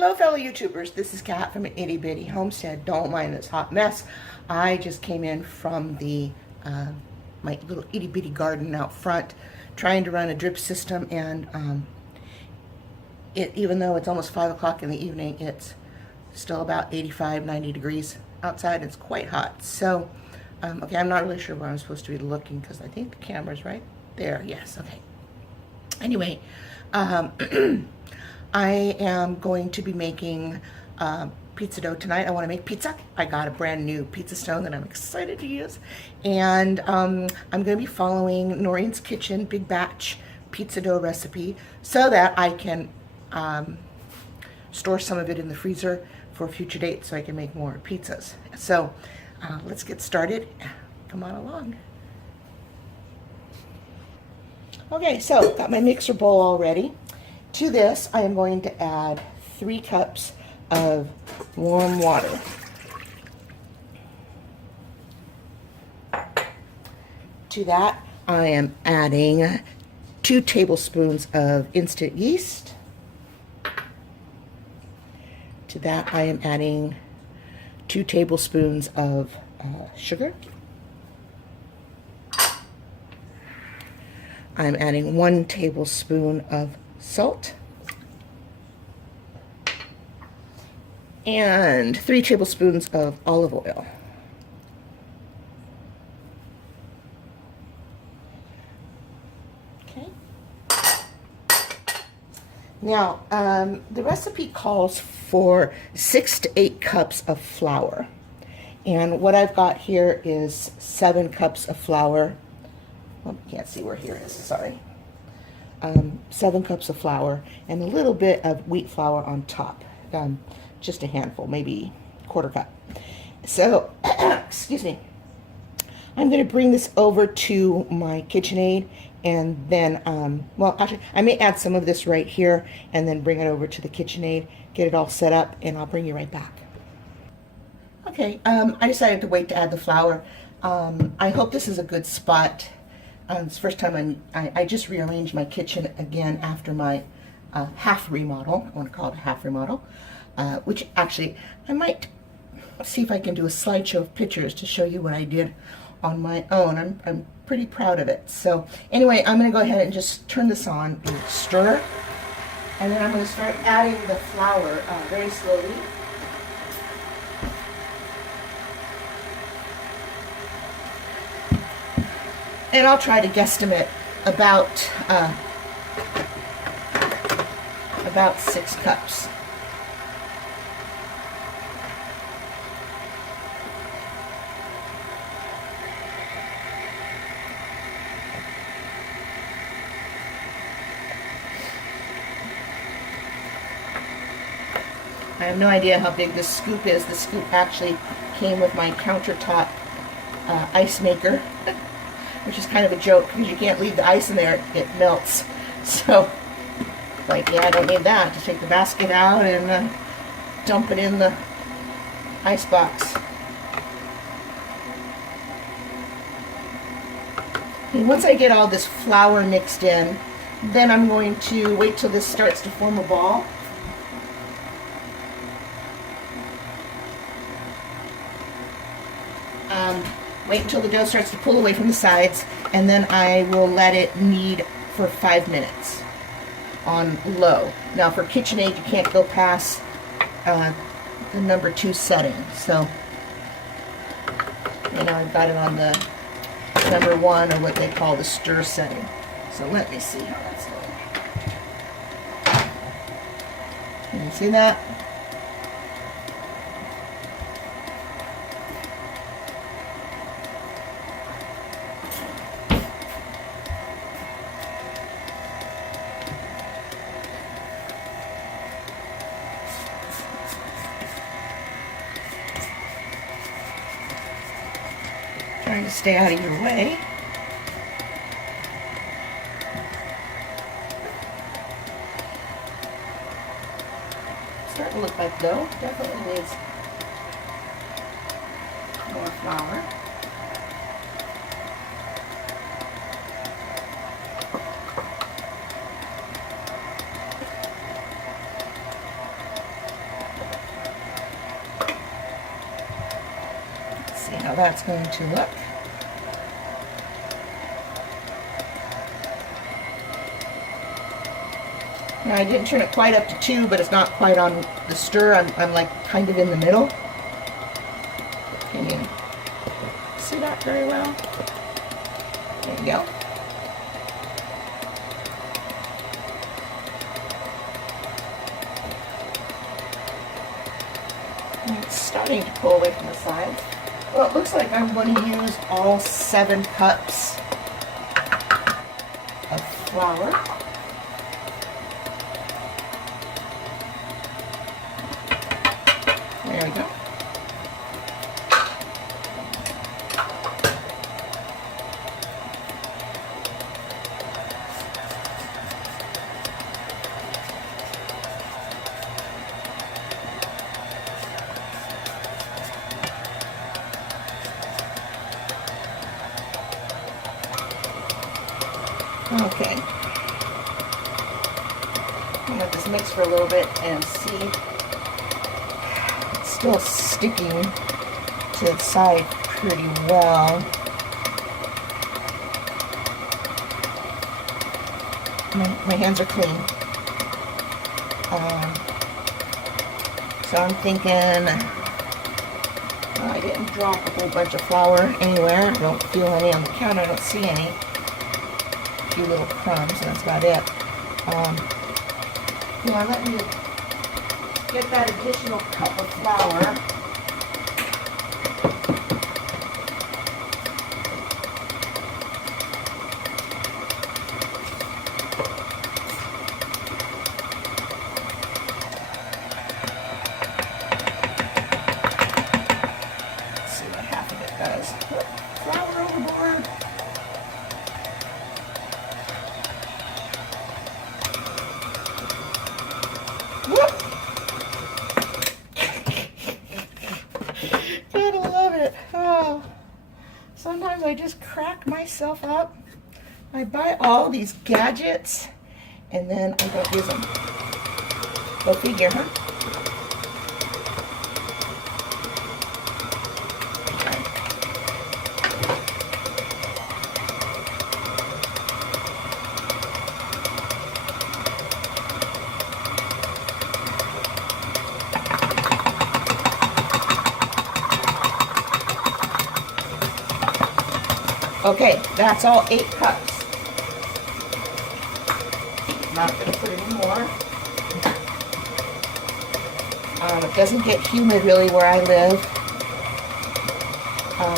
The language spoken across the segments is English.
Hello fellow YouTubers, this is Kat from an Itty Bitty Homestead. Don't mind this hot mess. I just came in from the my little itty bitty garden out front trying to run a drip system, and even though it's almost 5 o'clock in the evening, it's still about 85-90 degrees outside. It's quite hot. So okay, I'm not really sure where I'm supposed to be looking because I think the camera's right there. Yes, okay. Anyway, I am going to be making pizza dough tonight. I want to make pizza. I got a brand new pizza stone that I'm excited to use. And I'm going to be following NoreensKitchen big batch pizza dough recipe so that I can store some of it in the freezer for a future date so I can make more pizzas. So let's get started. Come on along. Okay, so got my mixer bowl all ready. To this, I am going to add 3 cups of warm water. To that, I am adding 2 tablespoons of instant yeast. To that, I am adding 2 tablespoons of sugar. I'm adding 1 tablespoon of salt and 3 tablespoons of olive oil. Okay. Now, the recipe calls for 6 to 8 cups of flour, and what I've got here is 7 cups of flour. Oh, can't see where here is, sorry. 7 cups of flour and a little bit of wheat flour on top. Just a handful, maybe quarter cup. So, excuse me. I'm going to bring this over to my KitchenAid, and then, well, actually, I may add some of this right here and then bring it over to the KitchenAid, get it all set up, and I'll bring you right back. Okay, I decided to wait to add the flour. I hope this is a good spot. It's the first time I just rearranged my kitchen again after my half remodel. I want to call it a half remodel, which actually I might see if I can do a slideshow of pictures to show you what I did on my own. I'm pretty proud of it. So anyway, I'm going to go ahead and just turn this on and stir, and then I'm going to start adding the flour very slowly. And I'll try to guesstimate about 6 cups. I have no idea how big this scoop is. The scoop actually came with my countertop ice maker. Which is kind of a joke because you can't leave the ice in there, it melts. So, like, yeah, I don't need that. Just take the basket out and dump it in the ice box. And once I get all this flour mixed in, then I'm going to wait till this starts to form a ball. Wait until the dough starts to pull away from the sides, and then I will let it knead for 5 minutes on low. Now for KitchenAid, you can't go past the number 2 setting. So, you know, I've got it on the number 1, or what they call the stir setting. So let me see how that's going. Can you see that? Trying to stay out of your way. Starting to look like dough. Definitely needs more flour. see how that's going to look. Now, I didn't turn it quite up to 2, but it's not quite on the stir. I'm like kind of in the middle. Can you see that very well? There you go. And it's starting to pull away from the sides. Well, it looks like I'm going to use all 7 cups of flour. There we go. Okay. I'll let this mix for a little bit and see. It's still sticking to the side pretty well. My hands are clean. So I'm thinking, well, I didn't drop a whole bunch of flour anywhere. I don't feel any on the counter. I don't see any. A few little crumbs, and that's about it. Let me get that additional cup of flour. Let's see what half of it does. Flour overboard. Gotta love it. Oh, sometimes I just crack myself up. I buy all these gadgets and then I don't use them. Go figure, huh? Okay, that's all 8 cups. Not going to put any more. It doesn't get humid really where I live,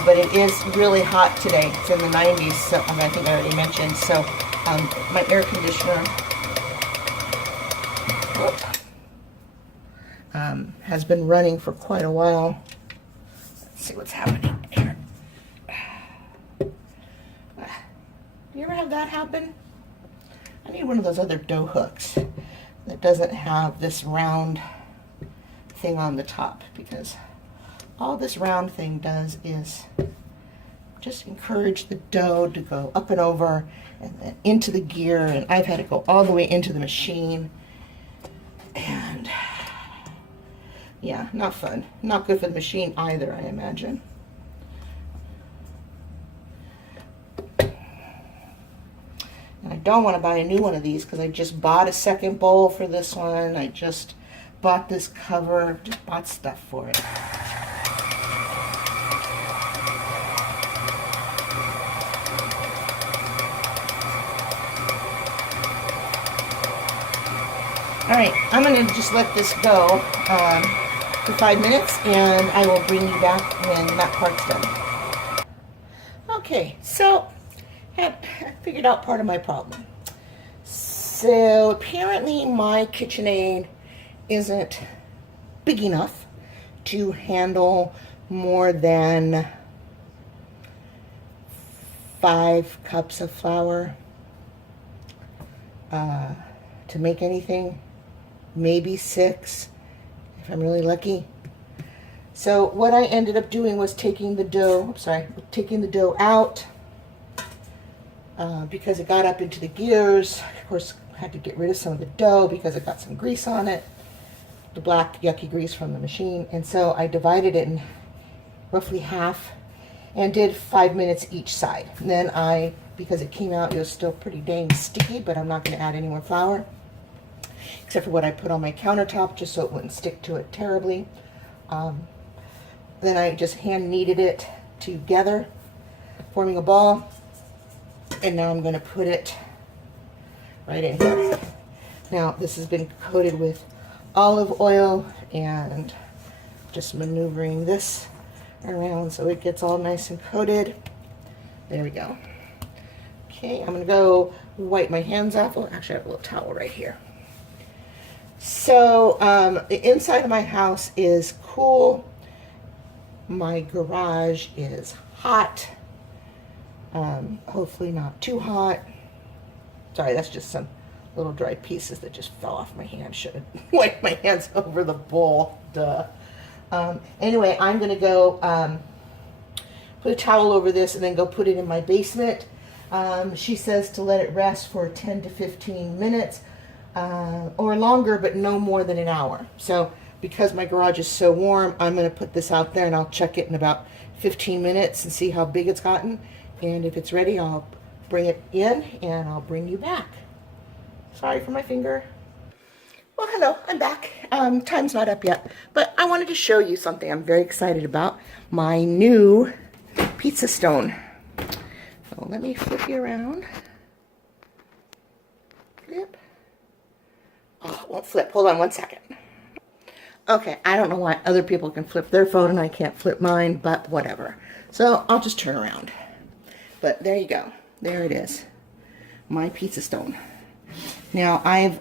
but it is really hot today. It's in the 90s, so I think I already mentioned. So my air conditioner has been running for quite a while. Let's see what's happening here. Do you ever have that happen? I need one of those other dough hooks that doesn't have this round thing on the top, because all this round thing does is just encourage the dough to go up and over and then into the gear, and I've had it go all the way into the machine, and yeah, not fun. Not good for the machine either, I imagine. I don't want to buy a new one of these because I just bought a second bowl for this one. I just bought this cover, just bought stuff for it. All right, I'm going to just let this go for 5 minutes, and I will bring you back when that part's done. Okay, so I figured out part of my problem. So apparently my KitchenAid isn't big enough to handle more than 5 cups of flour to make anything. Maybe 6 if I'm really lucky. So what I ended up doing was taking the dough out because it got up into the gears. Of course, I had to get rid of some of the dough because it got some grease on it, the black yucky grease from the machine. And so I divided it in roughly half and did 5 minutes each side. And then because it came out, it was still pretty dang sticky, but I'm not going to add any more flour, except for what I put on my countertop, just so it wouldn't stick to it terribly. Then I just hand kneaded it together, forming a ball, and now I'm going to put it right in here. Now this has been coated with olive oil, and just maneuvering this around so it gets all nice and coated. There we go. Okay, I'm going to go wipe my hands off. Oh, actually I have a little towel right here. So the inside of my house is cool. My garage is hot. Hopefully not too hot. Sorry, that's just some little dry pieces that just fell off my hand. Should have wiped my hands over the bowl. Duh. Anyway, I'm going to go put a towel over this and then go put it in my basement. She says to let it rest for 10 to 15 minutes or longer, but no more than an hour. So because my garage is so warm, I'm going to put this out there and I'll check it in about 15 minutes and see how big it's gotten. And if it's ready, I'll bring it in and I'll bring you back. Sorry for my finger. Well, hello, I'm back. Time's not up yet, but I wanted to show you something I'm very excited about. My new pizza stone. So let me flip you around. Flip. Oh, it won't flip. Hold on one second. Okay, I don't know why other people can flip their phone and I can't flip mine, but whatever. So I'll just turn around. But there you go. There it is. My pizza stone. Now I've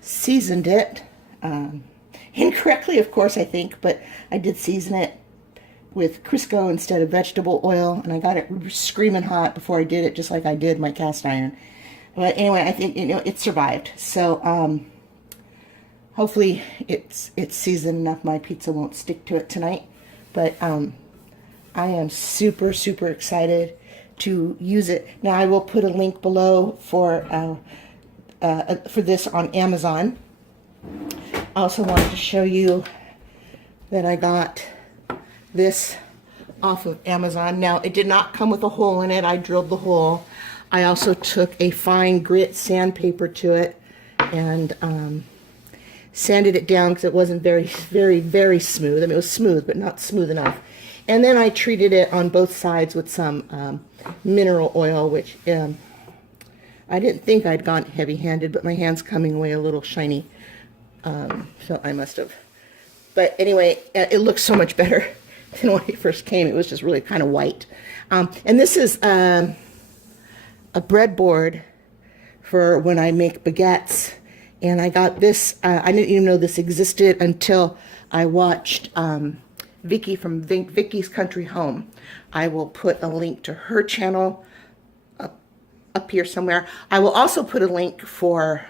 seasoned it incorrectly, of course, I think, but I did season it with Crisco instead of vegetable oil, and I got it screaming hot before I did it, just like I did my cast iron. But anyway, I think, you know, it survived. So hopefully it's seasoned enough my pizza won't stick to it tonight. But I am super, super excited to use it. Now I will put a link below for this on Amazon. I also wanted to show you that I got this off of Amazon. Now it did not come with a hole in it. I drilled the hole. I also took a fine grit sandpaper to it and sanded it down because it wasn't very, very, very smooth. I mean, it was smooth, but not smooth enough. And then I treated it on both sides with some mineral oil, which I didn't think I'd gone heavy-handed, but my hand's coming away a little shiny. So I must have. But anyway, it looks so much better than when it first came. It was just really kind of white. And this is a breadboard for when I make baguettes. And I got this, I didn't even know this existed until I watched Vicky from Vicky's Country Home. I will put a link to her channel up here somewhere. I will also put a link for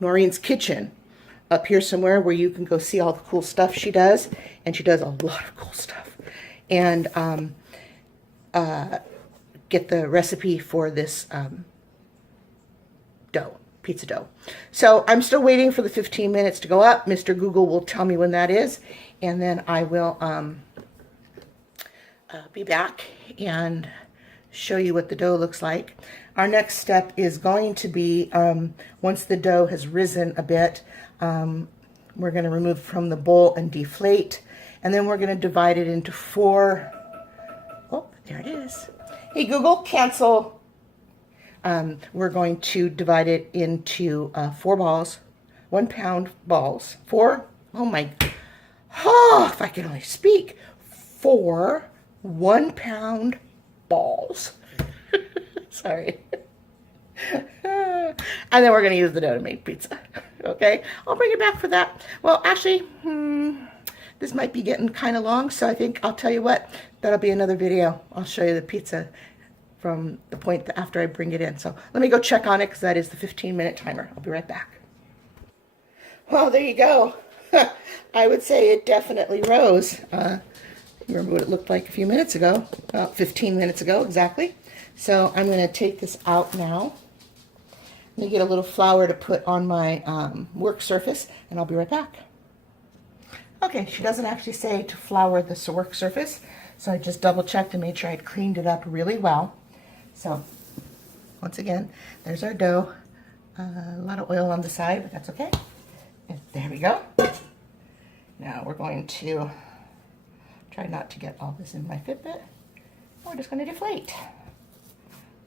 Noreen's Kitchen up here somewhere where you can go see all the cool stuff she does. And she does a lot of cool stuff. And get the recipe for this dough, pizza dough. So I'm still waiting for the 15 minutes to go up. Mr. Google will tell me when that is. And then I will be back and show you what the dough looks like. Our next step is going to be, once the dough has risen a bit, we're going to remove it from the bowl and deflate. And then we're going to divide it into 4. Oh, there it is. Hey, Google, cancel. We're going to divide it into 4 balls, 1 pound balls. 4, oh my, oh, if I could only speak. 4 1 pound balls. Sorry. And then we're going to use the dough to make pizza. Okay, I'll bring it back for that. Well, actually, this might be getting kind of long, so I think I'll tell you what, that'll be another video. I'll show you the pizza from the point after I bring it in. So let me go check on it because that is the 15-minute timer. I'll be right back. Well, there you go. I would say it definitely rose. Remember what it looked like a few minutes ago, about 15 minutes ago exactly. So I'm going to take this out now. Let me get a little flour to put on my work surface, and I'll be right back. Okay, she doesn't actually say to flour the work surface, so I just double checked and made sure I'd cleaned it up really well. So once again, there's our dough. A lot of oil on the side, but that's okay. And there we go. Now we're going to try not to get all this in my Fitbit. We're just going to deflate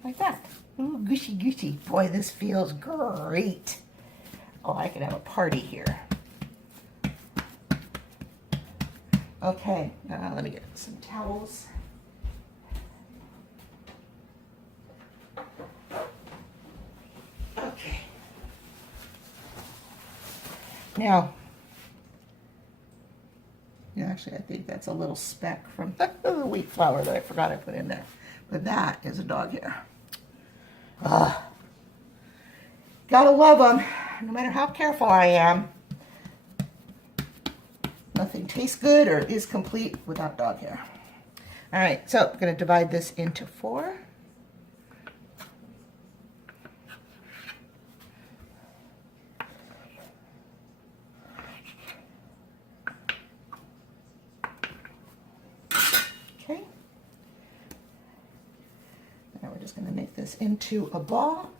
like that. Ooh, gushy gushy. Boy, this feels great. Oh, I could have a party here. Okay, let me get some towels. Okay. Now, actually, I think that's a little speck from the wheat flour that I forgot I put in there. But that is a dog hair. Gotta love them, no matter how careful I am. Nothing tastes good or is complete without dog hair. All right, so I'm going to divide this into 4. Okay. Now we're just going to make this into a ball.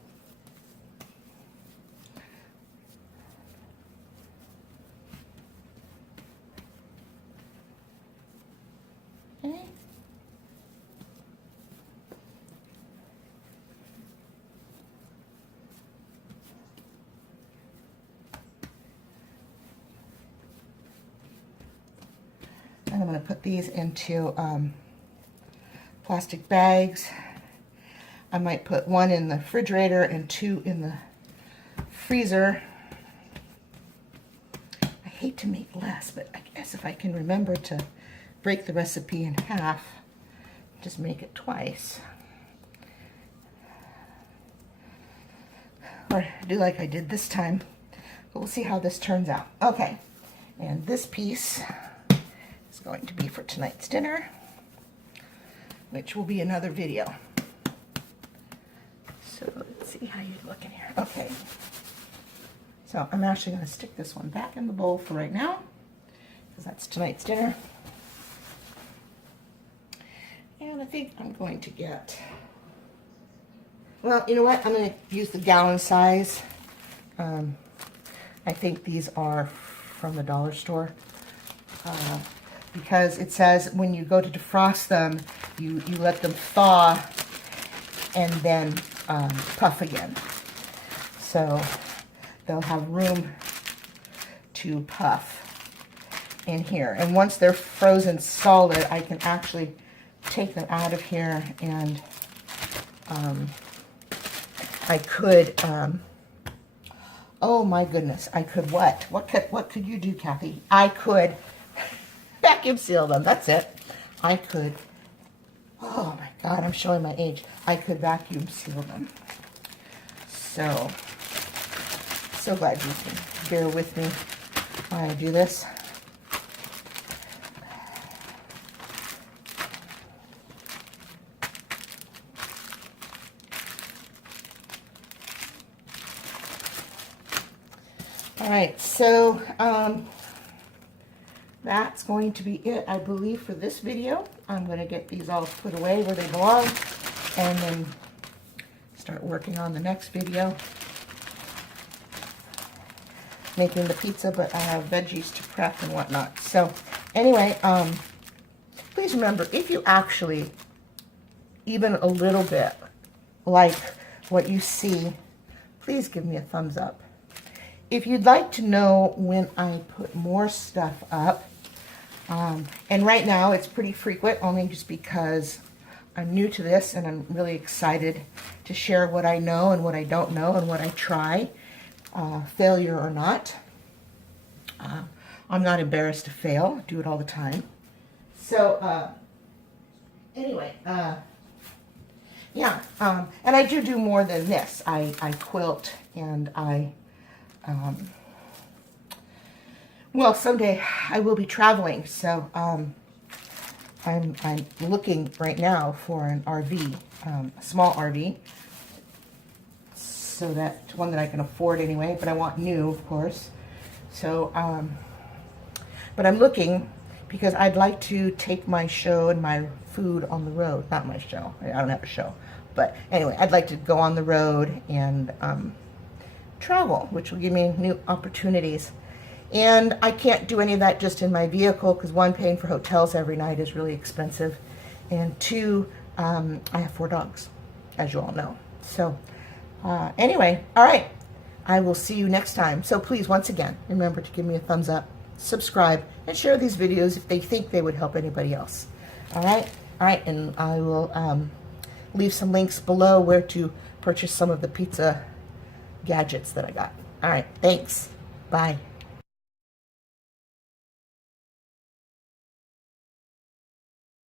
And I'm going to put these into plastic bags. I might put 1 in the refrigerator and 2 in the freezer. I hate to make less, but I guess if I can remember to break the recipe in half, just make it twice. Or do like I did this time. But we'll see how this turns out. Okay, and this piece is going to be for tonight's dinner, which will be another video. So let's see how you're looking here. Okay. So I'm actually going to stick this one back in the bowl for right now, because that's tonight's dinner. And I think I'm going to get, well, you know what? I'm going to use the gallon size. I think these are from the dollar store. Because it says when you go to defrost them, you let them thaw and then puff again. So they'll have room to puff in here. And once they're frozen solid, I can actually take them out of here, and I could, oh my goodness, I could what? What could you do, Kathy? I could vacuum seal them. That's it. I could, oh my God, I'm showing my age. I could vacuum seal them. So glad you can bear with me while I do this. All right, so that's going to be it, I believe, for this video. I'm going to get these all put away where they belong and then start working on the next video. Making the pizza, but I have veggies to prep and whatnot. So anyway, please remember, if you actually even a little bit like what you see, please give me a thumbs up. If you'd like to know when I put more stuff up, and right now it's pretty frequent, only just because I'm new to this and I'm really excited to share what I know and what I don't know and what I try, failure or not. I'm not embarrassed to fail. I do it all the time. So anyway, yeah, and I do more than this. I quilt, and well, someday I will be traveling, so I'm looking right now for an RV, a small RV, so that one that I can afford anyway, but I want new, of course. So But I'm looking because I'd like to take my show and my food on the road. Not my show. I don't have a show. But anyway, I'd like to go on the road and travel, which will give me new opportunities. And I can't do any of that just in my vehicle because one, paying for hotels every night is really expensive. And two, I have 4 dogs, as you all know. So anyway, all right. I will see you next time. So please, once again, remember to give me a thumbs up, subscribe, and share these videos if they think they would help anybody else. All right? All right, and I will leave some links below where to purchase some of the pizza gadgets that I got. All right, thanks. Bye.